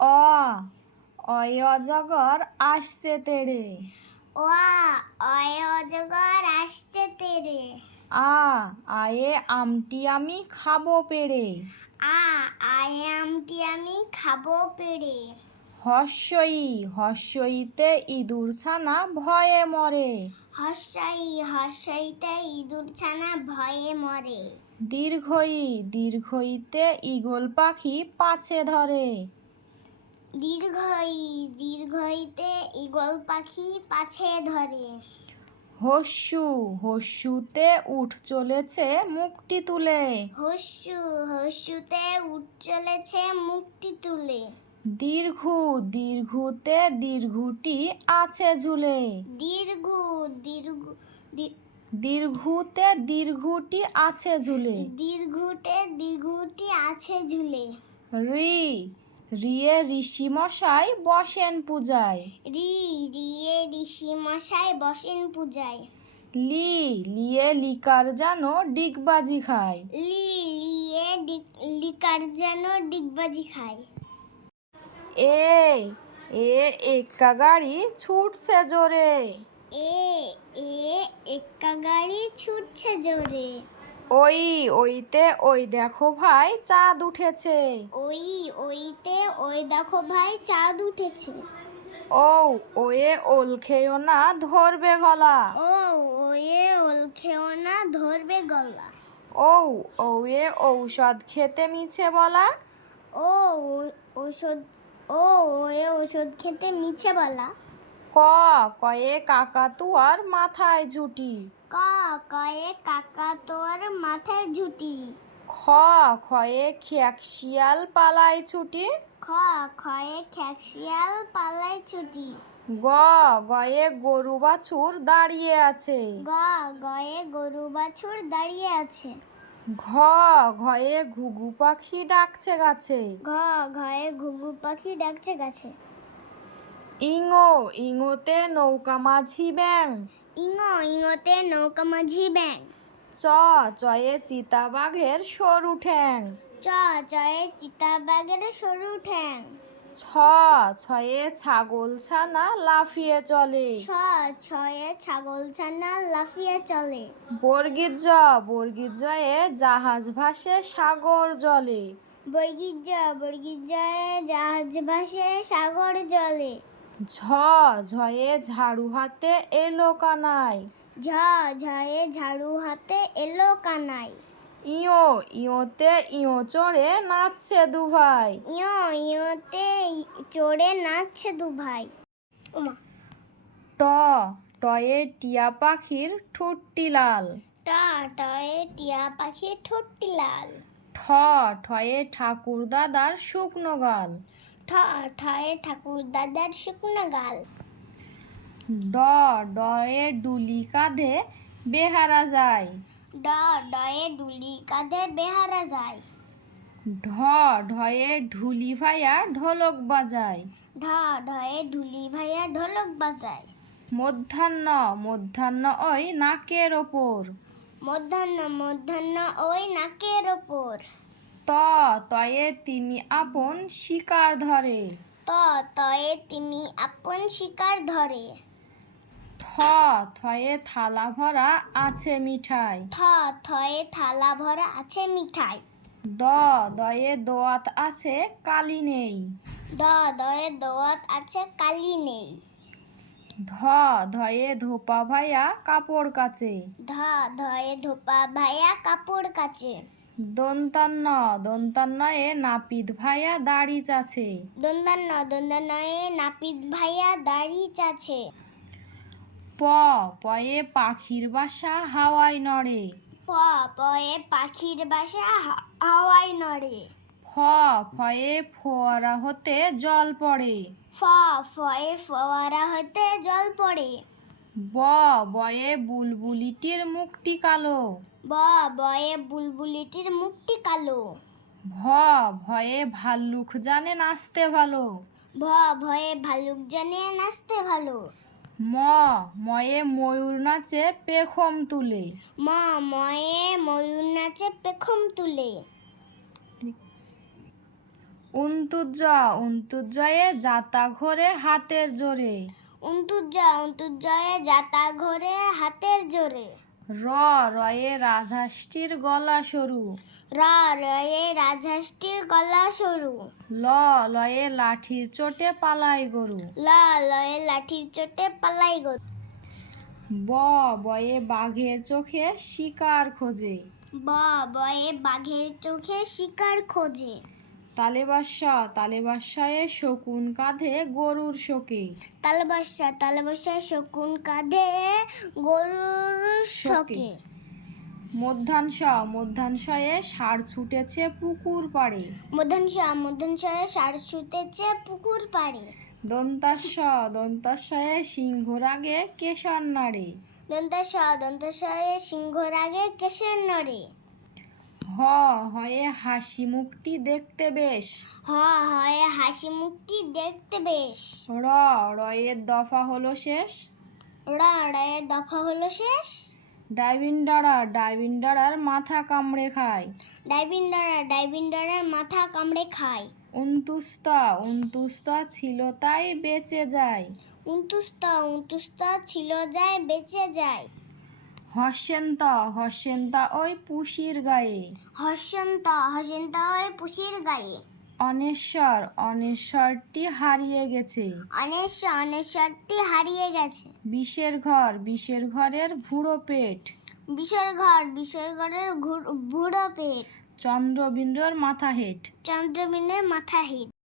অ অয় অজগর আসছে তেড়ে ওয়া অয় অজগর আসছে তেরে। আ আয়ে আমটি আমি খাব পেড়ে আ আয় আমটি আমি খাব পেড়ে হর্ষই হর্ষইতে ইঁদুর ছানা ভয়ে মরে। হর্ষই হর্ষইতে ইঁদুর ছানা ভয়ে মরে। দীর্ঘই দীর্ঘইতে ঈগল পাখি পাছে ধরে। দীর্ঘই দীর্ঘইতে ঈগল পাখি পাছে ধরে। হস্যু হস্যুতে উঠ চলেছে মুখটি তুলে। হস্যু হস্যুতে উঠ চলেছে মুখটি তুলে। দীর্ঘ দীর্ঘতে দীর্ঘটি আছে ঝুলে। দীর্ঘ দীর্ঘ দীর্ঘতে দীর্ঘটি আছে ঝুলে। দীর্ঘতে দীর্ঘটি আছে ঝুলে। রি রিয়ে ঋষি মশাই বসেন পূজায়। রি রিয়ে ঋষি মশাই বসেন পূজায়। লি লিয়ে লিকার যেন ডিগবাজি খায়। লি লিয়ে ডিক- লিকার যেন ডিগবাজি খায়। এ এ একা গাড়ি ছুটছে জোরে। এ এ একা গাড়ি ছুটছে জোরে। ওই ওইতে ওই দেখো ভাই চাঁদ উঠেছে। ওই ওইতে ওই দেখো ভাই চাঁদ উঠেছে। ও ওয়ে ওল খেয়েও না ধরবে গলা। ও ওয়ে ওল খেও না ধরবে গলা। ও ওয়ে ঔষধ খেতে মিছে বলা। ও ঔষধ ও ওয়ে ওষুধ খেতে মিছে বলা। ক কয়ে কাকাতুয়ার মাথায় ঝুটি। ক কয়ে কাকা তোর মাথায় ঝুটি। খ খয়ে খেক শিয়াল পালায় ছুটি। খ খয়ে খ্যাকশিয়াল পালায় ছুটি। গ গয়ে গরু বাছুর দাঁড়িয়ে আছে। গ গয়ে গরু বাছুর দাঁড়িয়ে আছে। ঘ ঘয়ে ঘুঘু পাখি ডাকছে গাছে। ঘ ঘয়ে ঘুঘু পাখি ডাকছে গাছে। ইঙো ইঙোতে নৌকা মাঝি ব্যাং ইঙ ইঙতে নৌকা মাঝি ব্যাং চ চয়ে চিতাবাঘের সরু ঠ্যাং চ চয়ে চিতাবাগের সরু ঠ্যাং ছ ছয়ে ছাগল ছানা লাফিয়ে চলে ছ ছয়ে ছাগল ছানা লাফিয়ে চলে বর্গীর জ বর্গীর জয়ে জাহাজ ভাসে সাগর জলে বর্গীর জ বর্গীর জয়ে জাহাজ ভাসে সাগর জলে ঝ ঝয়ে ঝাড়ু হাতে এলো কানাই। ঝ ঝয়ে ঝাড়ু হাতে এলো কানাই। ইয়ো ইয়োতে ইয়ো চড়ে নাচছে দুভাই। ইয় ইয়তে চড়ে নাচছে দু ভাই ট টয়ে টিয়া পাখির ঠুটটি লাল। টা টয়ে টিয়া পাখি ঠোঁটটি লাল। ঠ ঠয়ে ঠাকুর দাদার শুকনো গাল। ঠয়ে ঠাকুর দাদার শুকনো গাল। ড ডয়ে ডুলি কাঁধে বেহারা যায়। ড ডয়ে ডুলি কাঁধে বেহারা যায়। ঢ ঢয়ে ঢুলি ভাইয়া ঢোলক বাজায়। ঢ ঢয়ে ঢুলি ভাইয়া ঢোলক বাজায়। মধ্যাহ্ন মধ্যাহ্ন ওই নাকের ওপর। মধ্যাহ্ন মধ্যাহ্ন ওই নাকের ওপর। ত তয়ে তিমি আপন শিকার ধরে। ত তয়ে তিমি আপন শিকার ধরে। থ থয়ে থালা ভরা আছে মিঠাই। থ থয়ে থালা ভরা আছে মিঠাই। দ দয়ে দোয়াত আছে কালি নেই। দ দয়ে দোয়াত আছে কালি নেই। ধ ধয়ে ধোপা ভাইয়া কাপড় কাচে। ধ ধয়ে ধোপা ভাইয়া কাপড় কাচে। দন্তান্ন দন্তান্নয়ে নাপিত ভাইয়া দাড়ি চাছে দন্দান্ন দন্দান্নয়ে নাপিত ভাইয়া দাড়ি চাছে প পয়ে পাখির বাসা হাওয়ায় নড়ে। প পয়ে পাখির বাসা হাওয়ায় নড়ে। ফ ফয়ে ফোয়ারা হতে জল পড়ে। ফ ফয়ে ফোয়ারা হতে জল পড়ে। ব বয়ে বুলবুলিটির মুখটি কালো। ব বয়ে বুলবুলিটির মুখটি কালো। ভ ভয়ে ভাল্লুক জানে নাচতে ভালো। ভ ভয়ে ভাল্লুক জানে নাচতে ভালো। ম ময়ে ময়ূর নাচে পেখম তুলে। ম ময়ে ময়ূর নাচে পেখম তুলে। উন্তুজ উন্তুজয়ে যাতা ঘরে হাতের জোরে। অন্তুজা অন্তুজয়ে যাতা ঘরে হাতের জোরে। র রয়ে রাজহাঁসটির গলা সরু। রা রয়ে রাজহাঁসটির গলা সরু। ল লয়ে লাঠির চোটে পালাই গরু। লা লয়ে লাঠির চোটে পালাই গরু। ব বয়ে বাঘের চোখে শিকার খোঁজে। ব বয়ে বাঘের চোখে শিকার খোঁজে। তালেবাসা তালেবাসায়ে শকুন কাঁধে গরুর শোকে তালবাসা তালবাসা শকুন কাঁধে গরুর শোকে মধ্যাংশ মধ্যাংশয়ে ষাঁড় ছুটেছে পুকুর পাড়ে। মদনসা মদনসায় সার ছুটেছে পুকুর পাড়ে। দন্তাস্য দন্তাস্বয়ে সিংহর আগে কেশর নাড়ে। দন্তাসা দন্তাসায় সিংহর আগে কেশের নড়ে। হ হয়ে হাসি মুখটি দেখতে বেশ। হ হয় হাসি মুখটি দেখতে বেশ। র রয়ের দফা হলো শেষ। রা রায়ের দফা হলো শেষ। ডাইভিন্ডারা ডাইভিন্ডারার মাথা কামড়ে খায়। ডাইবিন্ডারা ডাইবিন্ডারের মাথা কামড়ে খায়। উন্তুস্তা উন্তুস্তা ছিল তাই বেঁচে যায়। উন্তুস্তা উন্তুস্তা ছিল যায় বেঁচে যায়। হস্যেন্তা হস্যেন্তা ওই পুষির গায়ে। হসন্ত হসন্ত ওই পুষির গায়ে। অনেশ্বর অনেশ্বরটি হারিয়ে গেছে। অনেশ্বর অনেশ্বরটি হারিয়ে গেছে। বিষের ঘর বিষের ঘরের ভুড়ো পেট। বিষের ঘর বিষের ঘরের ঘুর- বুড়ো পেট। চন্দ্রবিন্দুর মাথা হেট। চন্দ্রবিনের মাথা হিট।